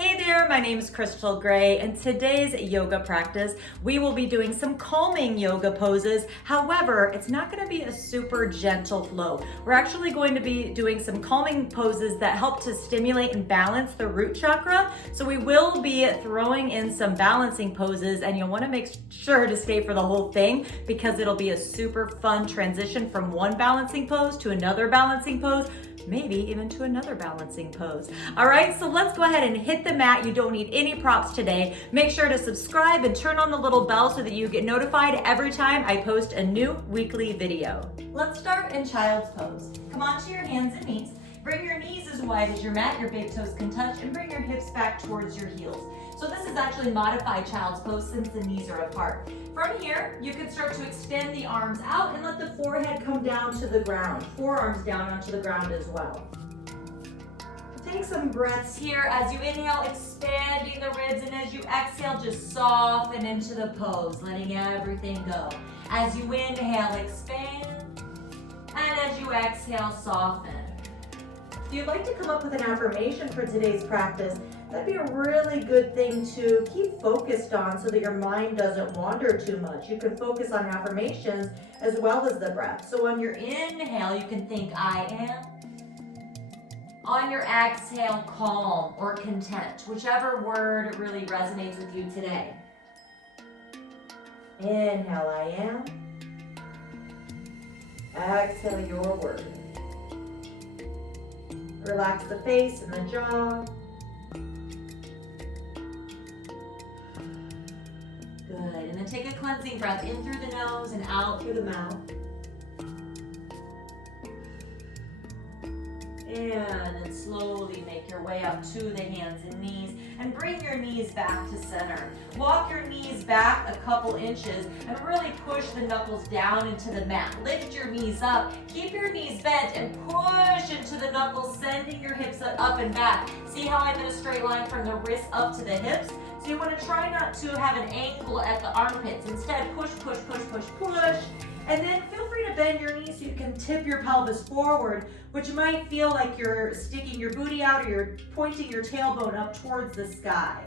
Hey there, my name is Crystal Gray. In today's yoga practice, we will be doing some calming yoga poses. However, it's not going to be a super gentle flow. We're actually going to be doing some calming poses that help to stimulate and balance the root chakra. So we will be throwing in some balancing poses, and you'll want to make sure to stay for the whole thing because it'll be a super fun transition from one balancing pose to another balancing pose, maybe even to another balancing pose. All right, so let's go ahead and hit the mat. You don't need any props today. Make sure to subscribe and turn on the little bell so that you get notified every time I post a new weekly video. Let's start in child's pose. Come onto your hands and knees. Bring your knees as wide as your mat, your big toes can touch, and bring your hips back towards your heels. So this is actually modified child's pose since the knees are apart. From here, you can start to extend the arms out and let the forehead come down to the ground. Forearms down onto the ground as well. Take some breaths here. As you inhale, expanding the ribs, and as you exhale, just soften into the pose, letting everything go. As you inhale, expand, and as you exhale, soften. If you'd like to come up with an affirmation for today's practice, that'd be a really good thing to keep focused on so that your mind doesn't wander too much. You can focus on affirmations as well as the breath. So on your inhale, you can think, I am. On your exhale, calm or content, whichever word really resonates with you today. Inhale, I am. Exhale, your word. Relax the face and the jaw. Good, and then take a cleansing breath in through the nose and out through the mouth. And then slowly make your way up to the hands and knees and bring your knees back to center. Walk your knees back a couple inches and really push the knuckles down into the mat. Lift your knees up, keep your knees bent and push into the knuckles, sending your hips up and back. See how I'm in a straight line from the wrists up to the hips? So you want to try not to have an angle at the armpits. Instead, push, push, push, push, push. And then feel free to bend your knees so you can tip your pelvis forward, which might feel like you're sticking your booty out or you're pointing your tailbone up towards the sky.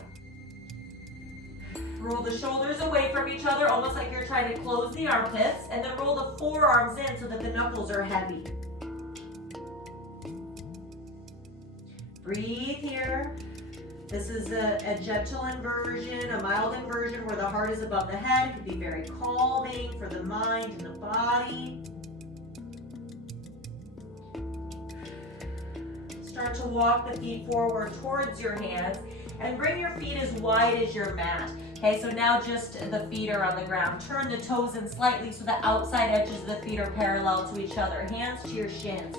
Roll the shoulders away from each other, almost like you're trying to close the armpits, and then roll the forearms in so that the knuckles are heavy. Breathe here. This is a gentle inversion, a mild inversion where the heart is above the head. It can be very calming for the mind and the body. Start to walk the feet forward towards your hands and bring your feet as wide as your mat. Okay, so now just the feet are on the ground. Turn the toes in slightly so the outside edges of the feet are parallel to each other. Hands to your shins.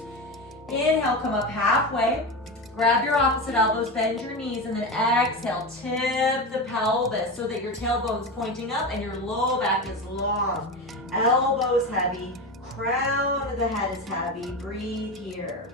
Inhale, come up halfway. Grab your opposite elbows, bend your knees, and then exhale, tip the pelvis so that your tailbone's pointing up and your low back is long. Elbows heavy, crown of the head is heavy. Breathe here.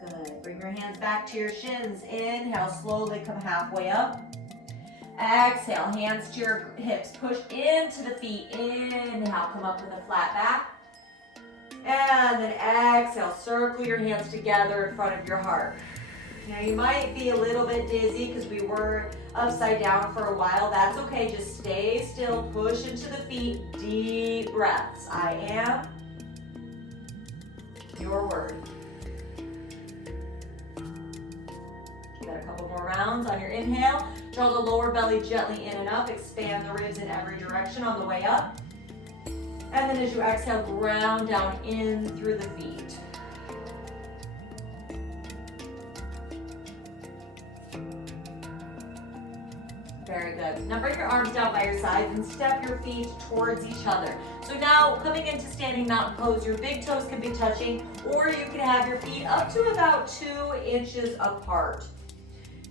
Good. Bring your hands back to your shins. Inhale, slowly come halfway up. Exhale, hands to your hips. Push into the feet. Inhale, come up with a flat back. And then exhale, circle your hands together in front of your heart. Now you might be a little bit dizzy because we were upside down for a while. That's okay. Just stay still. Push into the feet. Deep breaths. I am your word. A couple more rounds on your inhale. Draw the lower belly gently in and up. Expand the ribs in every direction on the way up. And then as you exhale, ground down in through the feet. Very good. Now bring your arms down by your sides and step your feet towards each other. So now coming into standing mountain pose, your big toes can be touching, or you can have your feet up to about 2 inches apart.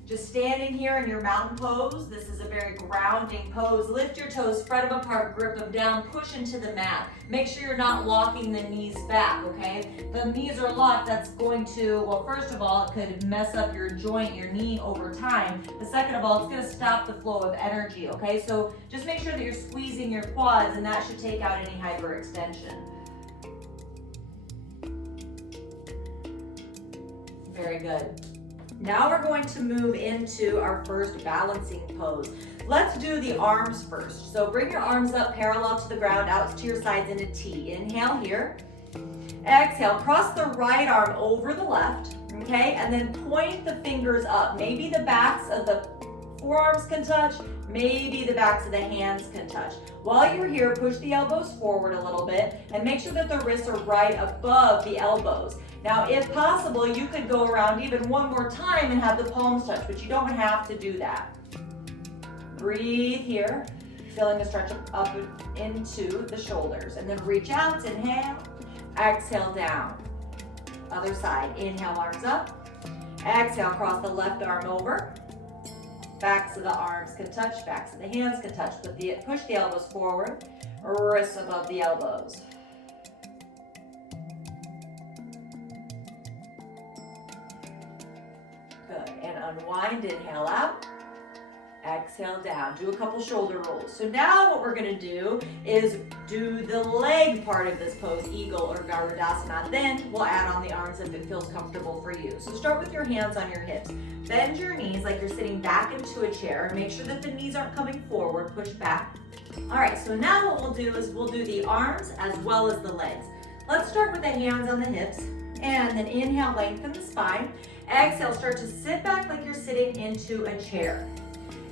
Just standing here in your mountain pose. This is a very grounding pose. Lift your toes, spread them apart, grip them down, push into the mat. Make sure you're not locking the knees back, okay? The knees are locked, that's going to, well, first of all, it could mess up your joint, your knee over time. But second of all, it's gonna stop the flow of energy, okay? So just make sure that you're squeezing your quads, and that should take out any hyperextension. Very good. Now we're going to move into our first balancing pose. Let's do the arms first. So bring your arms up parallel to the ground, out to your sides in a T. Inhale here. Exhale, cross the right arm over the left, okay? And then point the fingers up. Maybe the backs of the forearms can touch, maybe the backs of the hands can touch. While you're here, push the elbows forward a little bit and make sure that the wrists are right above the elbows. Now, if possible, you could go around even one more time and have the palms touch, but you don't have to do that. Breathe here, feeling the stretch up into the shoulders, and then reach out, inhale, exhale down. Other side, inhale, arms up, exhale, cross the left arm over. Backs of the arms can touch, backs of the hands can touch, but push the elbows forward, wrists above the elbows. Good, and unwind, inhale out, exhale down. Do a couple shoulder rolls. So now what we're gonna do is do the leg part of this pose, eagle or Garudasana. Then we'll add on the arms if it feels comfortable for you. So start with your hands on your hips. Bend your knees like you're sitting back into a chair. Make sure that the knees aren't coming forward, push back. All right, so now what we'll do is we'll do the arms as well as the legs. Let's start with the hands on the hips, and then inhale, lengthen the spine. Exhale, start to sit back like you're sitting into a chair.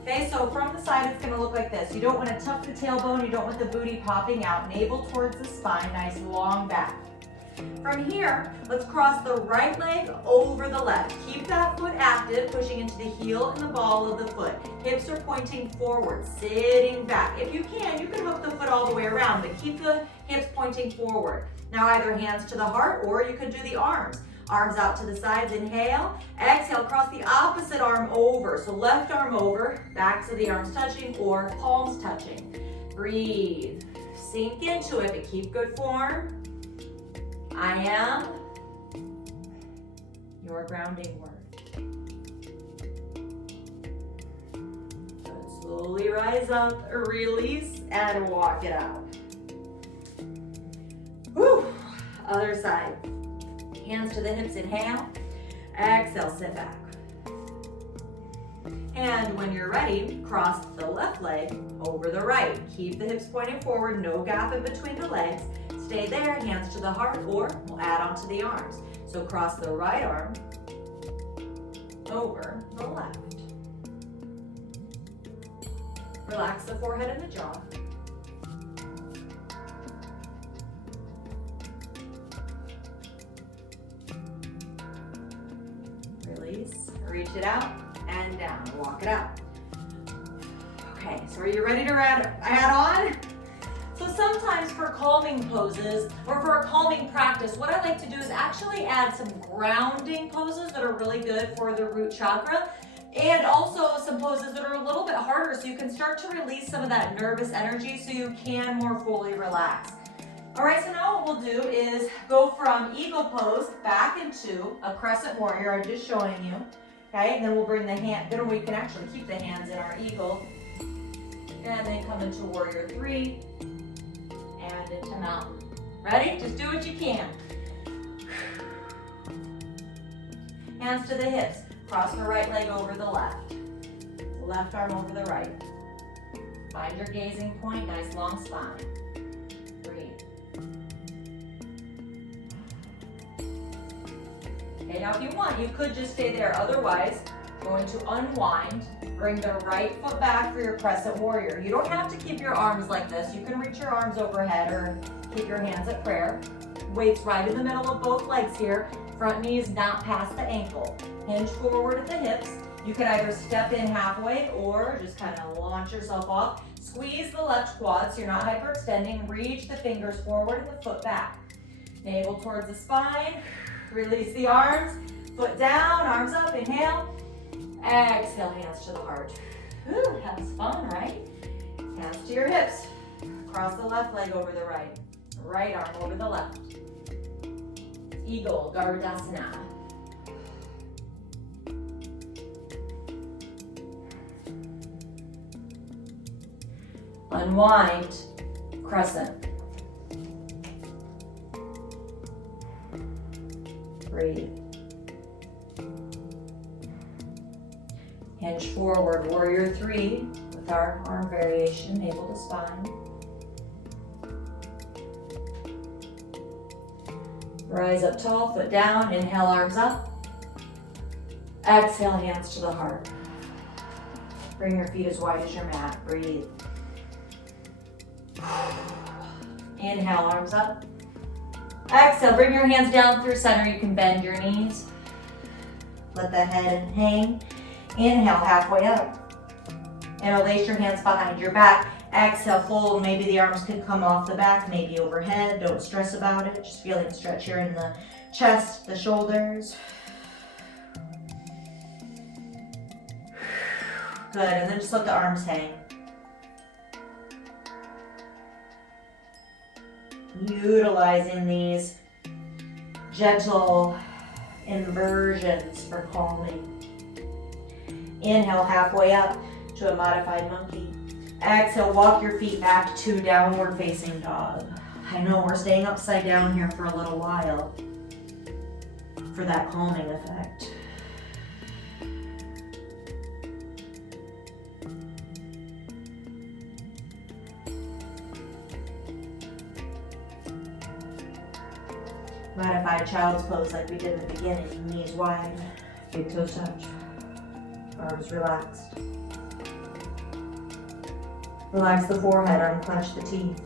Okay, so from the side, it's gonna look like this. You don't wanna tuck the tailbone, you don't want the booty popping out. Navel towards the spine, nice long back. From here, let's cross the right leg over the left. Keep that foot active, pushing into the heel and the ball of the foot. Hips are pointing forward, sitting back. If you can hook the foot all the way around, but keep the hips pointing forward. Now either hands to the heart, or you could do the arms. Arms out to the sides, inhale. Exhale, cross the opposite arm over. So left arm over, backs of the arms touching or palms touching. Breathe, sink into it, but keep good form. I am your grounding word. Good. Slowly rise up, release, and walk it out. Whew. Other side. Hands to the hips, inhale. Exhale, sit back. And when you're ready, cross the left leg over the right. Keep the hips pointing forward, no gap in between the legs. Stay there, hands to the heart, or we'll add on to the arms. So cross the right arm over the left. Relax the forehead and the jaw. Release, reach it out and down, walk it out. Okay, so are you ready to add on? So sometimes for calming poses or for a calming practice, what I like to do is actually add some grounding poses that are really good for the root chakra, and also some poses that are a little bit harder so you can start to release some of that nervous energy so you can more fully relax. All right, so now what we'll do is go from eagle pose back into a crescent warrior. I'm just showing you. Okay, and then we'll bring the hand, then we can actually keep the hands in our eagle, and then come into warrior 3 and into mountain. Ready? Just do what you can. Hands to the hips. Cross the right leg over the left. Left arm over the right. Find your gazing point, nice long spine. Breathe. Okay, now if you want, you could just stay there. Otherwise, going to unwind. Bring the right foot back for your crescent warrior. You don't have to keep your arms like this. You can reach your arms overhead or keep your hands at prayer. Weights right in the middle of both legs here. Front knee is not past the ankle. Hinge forward at the hips. You can either step in halfway or just kind of launch yourself off. Squeeze the left quad so you're not hyperextending. Reach the fingers forward and the foot back. Navel towards the spine. Release the arms. Foot down, arms up, inhale. Exhale, hands to the heart. Whew, that's fun, right? Hands to your hips. Cross the left leg over the right. Right arm over the left. Eagle, Garudasana. Unwind, Crescent. Breathe. Hinge forward, warrior three with our arm variation, navel to spine. Rise up tall, foot down, inhale, arms up. Exhale, hands to the heart. Bring your feet as wide as your mat, breathe. Inhale, arms up. Exhale, bring your hands down through center. You can bend your knees. Let the head hang. Inhale, halfway up. Interlace your hands behind your back. Exhale, fold. Maybe the arms could come off the back, maybe overhead. Don't stress about it. Just feeling stretch here in the chest, the shoulders. Good, and then just let the arms hang. Utilizing these gentle inversions for calming. Inhale, halfway up to a modified monkey. Exhale, walk your feet back to downward facing dog. I know we're staying upside down here for a little while for that calming effect. Modified child's pose like we did in the beginning. Knees wide, big toes touch, arms relaxed. Relax the forehead, unclench the teeth.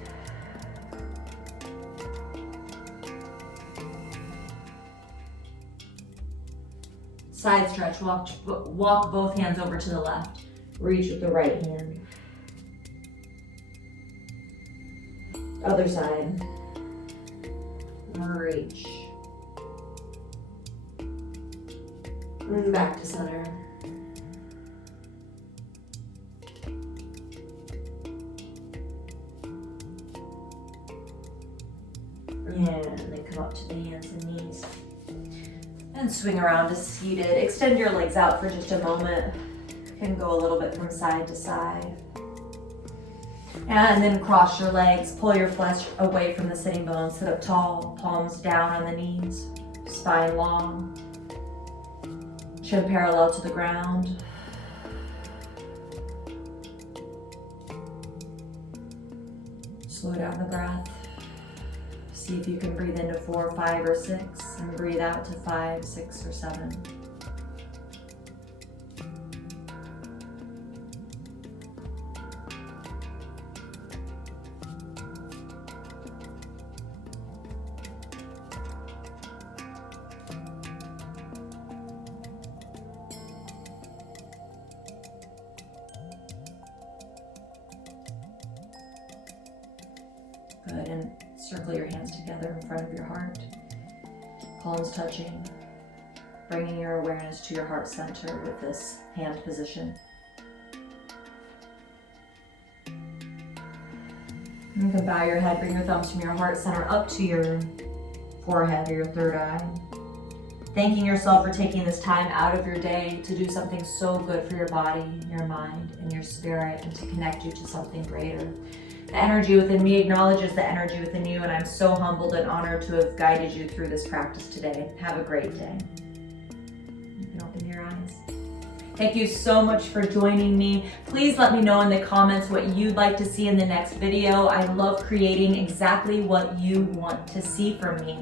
Side stretch, walk both hands over to the left. Reach with the right hand. Other side. Reach. And back to center. And then come up to the hands and knees. And swing around to seated. Extend your legs out for just a moment. You can go a little bit from side to side. And then cross your legs. Pull your flesh away from the sitting bones. Sit up tall, palms down on the knees. Spine long. Chin parallel to the ground. Slow down the breath. See if you can breathe into 4, 5, or 6, and breathe out to 5, 6, or 7. Good, and circle your hands together in front of your heart. Palms touching, bringing your awareness to your heart center with this hand position. You can bow your head, bring your thumbs from your heart center up to your forehead or your third eye. Thanking yourself for taking this time out of your day to do something so good for your body, your mind, and your spirit, and to connect you to something greater. The energy within me acknowledges the energy within you, and I'm so humbled and honored to have guided you through this practice today. Have a great day. You can open your eyes. Thank you so much for joining me. Please let me know in the comments what you'd like to see in the next video. I love creating exactly what you want to see from me.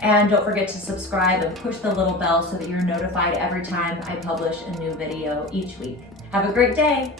And don't forget to subscribe and push the little bell so that you're notified every time I publish a new video each week. Have a great day.